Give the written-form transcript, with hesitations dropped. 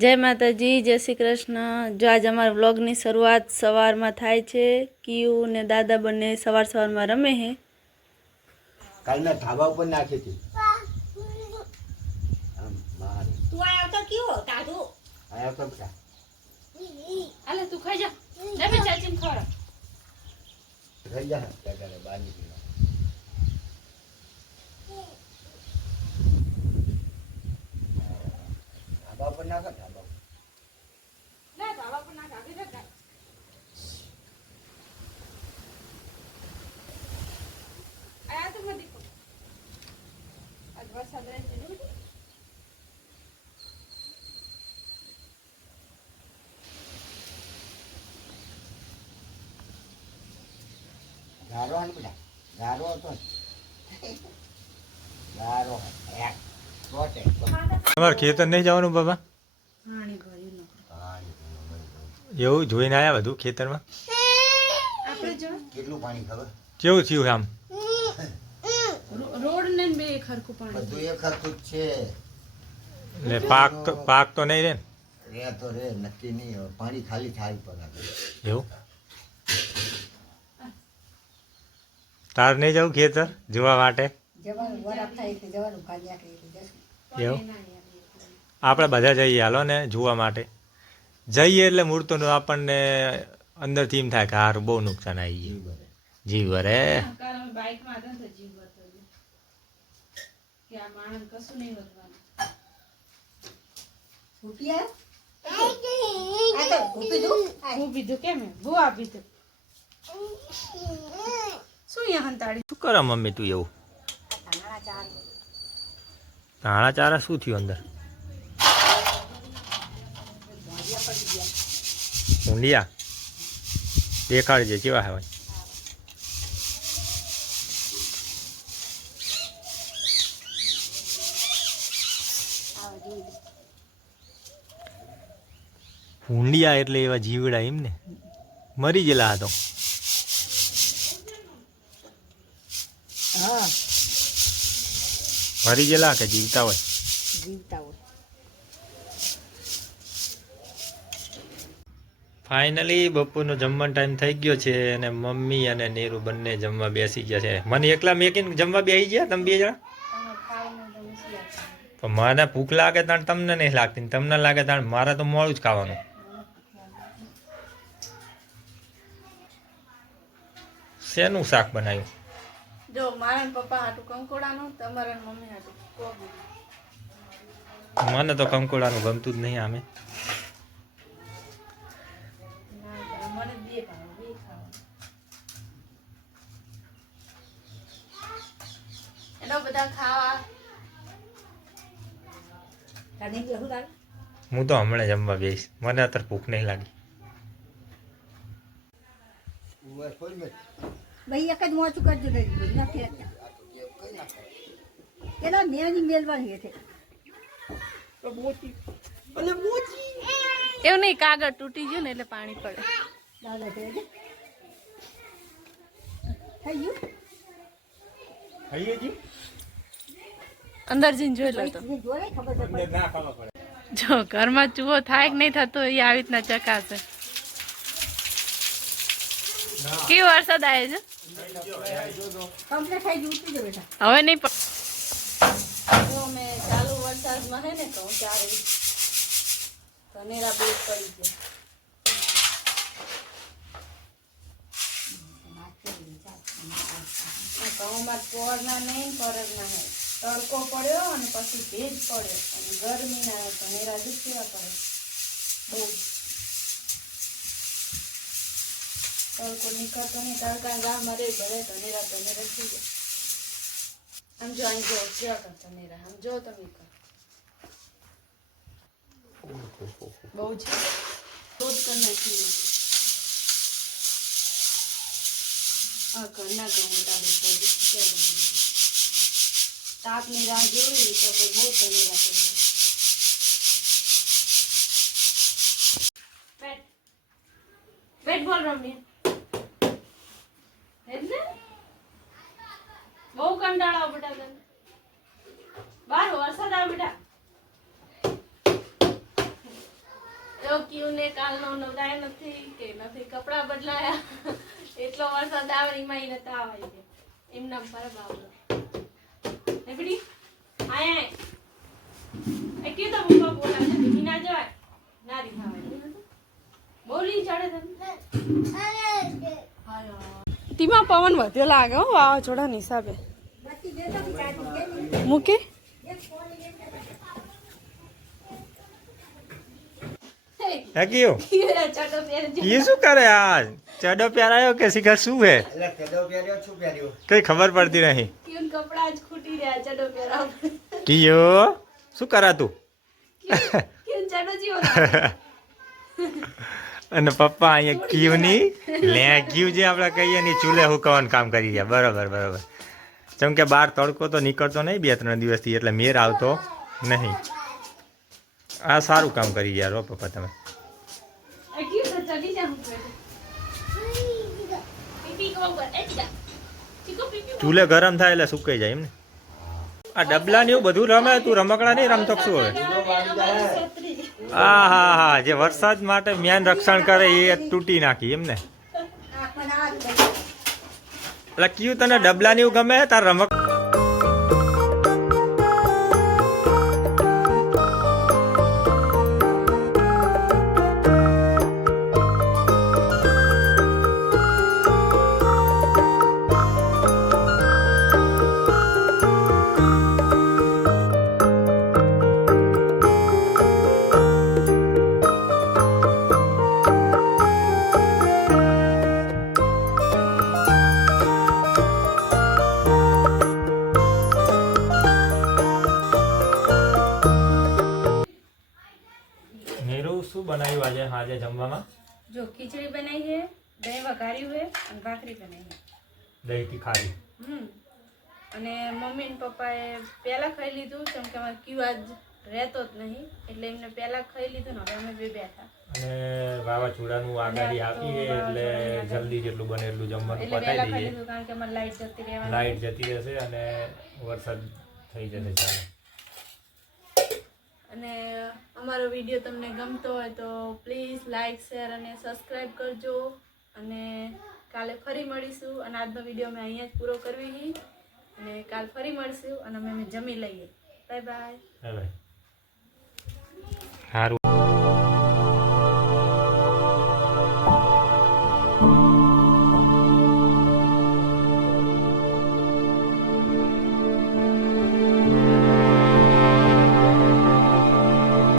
જય માતાજી, જય શ્રી કૃષ્ણ। જો આજ અમારા વ્લોગની શરૂઆત સવારમાં થાય છે। કિયુ ને દાદા બંને સવારમાં રમે હે। કાલ મેં ધાબા ઉપર નાખી હતી। તું આયો તો ક્યો તાદુ આયા તો બેટા અલે તું ખાઈ જા લે મે ચાચીને ખવડા થઈ જા દાદા બહાર નીકળી ધાબા ઉપર નાખો ધાબા ઉપર લે ધાબા પર ના કાઢી દે આયા તો મત દીકો આજ વરસાદ રહે છે ને ગારો ને બેટા ગારો હતો ગારો એક રોટે તમારે ખેતર નહીં જવાનું બાબા? પાણી ભરી નો એવું જોઈને આવ્યા બધું ખેતરમાં? આપણે જો કેટલું પાણી ખબર કેવું થયું આમ? રોડ ને બે ખરકું પાણી બધું એક હતું જ છે એટલે પાક તો નહીં રે ને? રે તો રે નક્કી નહીં હવે પાણી ખાલી થાય પર એવું તાર નહીં જવું ખેતર જોવા માટે? જવાનું વરાપ થાય એટલે જવાનું ભાગ્યા કે એવું આપણે બધા જઈએ હાલો ને જોવા માટે જઈએ એટલે મૂળ તો આપણને અંદરથી એમ થાય કે હારું બહુ નુકસાન આવી ગયું જીવ વરે કારણ બાઈક માં હતા તો જીવ હતો કે આ માણસ કશું નહીં વધવાનું ફૂટિયા આ તો ફૂટી દઉં હું પીધું કેમ બહુ આપી દઉં શું અહીંયા હંતાડી શું કરે મમ્મી તું એવું? ધાણા ચાર ધાણા ચારા શું થયું અંદર? ઊંડિયા દેખાડજે કેવા હે ભાઈ? ઊંડિયા એટલે એવા જીવડા એમ ને? મરી ગયેલા હતો? હા મરી ગયેલા કે જીવતા હોય? જીવતા હોય ફાઇનલી બપોરનો જમવાનો ટાઈમ થઈ ગયો છે અને મમ્મી અને નીરુ બંને જમવા બેસી ગયા છે। મને એકલા મેકીને જમવા બેસી ગયા તમે બે જણા? પણ મને ભૂખ લાગે તાણ તમને નહીં લાગતી ને તમને લાગે તાણ મારે તો મોડું જ ખાવાનું। શેનું શાક બનાવ્યું? જો મારા પપ્પા હાટું કંકોડાનું, તમારા મમ્મી હાટું કોબી। મને તો કંકોડાનું ગમતું જ નહીં આમે। મને બે ખાવાનું એનો બધા ખાવા તને બેહું લાગે હું તો હમણાં જમવા બેસીશ, મને અત્યારે ભૂખ નહીં લાગી। ઉવા ખોલ મે ભાઈ એક જ મોચું કરજો ને ના ફેરતા એના મેની મેલવાની છે એવું નહીં, કાગળ તૂટી ગયું ને એટલે પાણી પડે। દાદા છે થઈ ગયું અંદર જઈને જોઈ લો તો જોડે ખબર છે જો ઘરમાં ચૂહો થાય કે નહીં થતો એ આવી રીતના ચકાશે। કેવો વરસાદ આવે છે કમ્પ્લીટ થઈ ગયું ઉતરી જો બેટા હવે નહીં જો મેં ચાલુ વરસાદમાં હે ને કહું ચારે ધનેરા બે પડી ગયા ઘઉંમાં પોરના નહીં ફરકના હે તડકો પડ્યો અને પછી ભેજ પડ્યો અને ગરમીના ધનેરા જ કેવા કરે બહુ તડકો નીકળતો નહીં તડકા ગામમાં રહી ભલે ધનેરા થઈ ગયા। આમ જો અહીં જો કેવા કર ધનેરા આમ જો તમે કર બહુ જ રોજ કરી નાખી આ ઘરના ઘઉં મોટા બે તાપની રાહ જોઈ તો કોઈ બહુ ધનેરા થઈ ગયા। બેટ બોલ રમીએ એટલે બહુ કંટાળો બેટા તને બહાર વરસાદ આવે બેટા ક્યુને કાલનો નવડાય નથી કે નથી કપડાં બદલાયા એટલો વરસાદ આવે એમાં ઈ નતા આવાય કે એમના પર બાબલો નીકળી આય એ કે તો પપ્પા બોલાવે છે બીજી ના જવાય નારી ખાવાય બોલી ચડે તમે તીમાં પવન વધ્યો લાગે હો વાવાઝોડાના હિસાબે મૂકે કયું ये શું કરે આ ચડો પહેરાયો કે શિખર શું હે એટલે કેદો પહેર્યો શું પહેર્યું કઈ ખબર પડતી નહીં ક્યુન કપડા જ ખૂટી રહ્યા ચડો પહેરાવ કિયો શું કરાતું ક્યુન ચડો જીવો અને પપ્પા અહીંયા ક્યુની લે ક્યુ જે આપણે કહીએ ને ચૂલે હુકવાનું કામ કરી રહ્યા બરોબર બરોબર જેમ કે બહાર તડકો તો નીકળતો નહીં 2-3 દિવસથી એટલે મેર આવતો નહીં આ સારું કામ કરી રહ્યા રો પપ્પા તમે ચૂલે ગરમ થાય એટલે સુકાઈ જાય એમ ને આ ડબલા ને એવું બધું રમે તું રમકડા નહીં રમતો શું હવે હા હા હા જે વરસાદ માટે મેન રક્ષણ કરે એ તૂટી નાખી એમ ને એટલે કયું તને ડબલા ને એવું ગમે તાર રમક શું બનાવ્યું આજે આજે જમવામાં જો ખીચડી બનાવી છે દહીં વઘાર્યું છે અને ભાખરી બનાવી છે દહીંથી ખારી અને મમ્મી ને પપ્પાએ પહેલા ખાઈ લીધું કેમ કે અમારે ક્યુ આજ રહેતો જ નહીં એટલે એમને પહેલા ખાઈ લીધું ને હવે અમે બે બેઠા અને વાવાઝોડાનું આગાહી આપી છે એટલે જલ્દી જેટલું બને એટલું જમવાનું એટલે પતાવી પહેલા ખાઈ દઈએ લીધું કારણ કે અમારે લાઈટ જતી રહેવાની લાઈટ જતી રહેશે અને વરસાદ થઈ જશે ચાલો અને અમારો વિડીયો તમને ગમતો હોય તો પ્લીઝ લાઈક શેર અને સબસ્ક્રાઈબ કરજો અને કાલે ફરી મળીશું અને આજનો વિડીયો અમે અહીંયા જ પૂરો કરવી અને કાલ ફરી મળશું અને અમે જમી લઈએ બાય બાય હવે સારું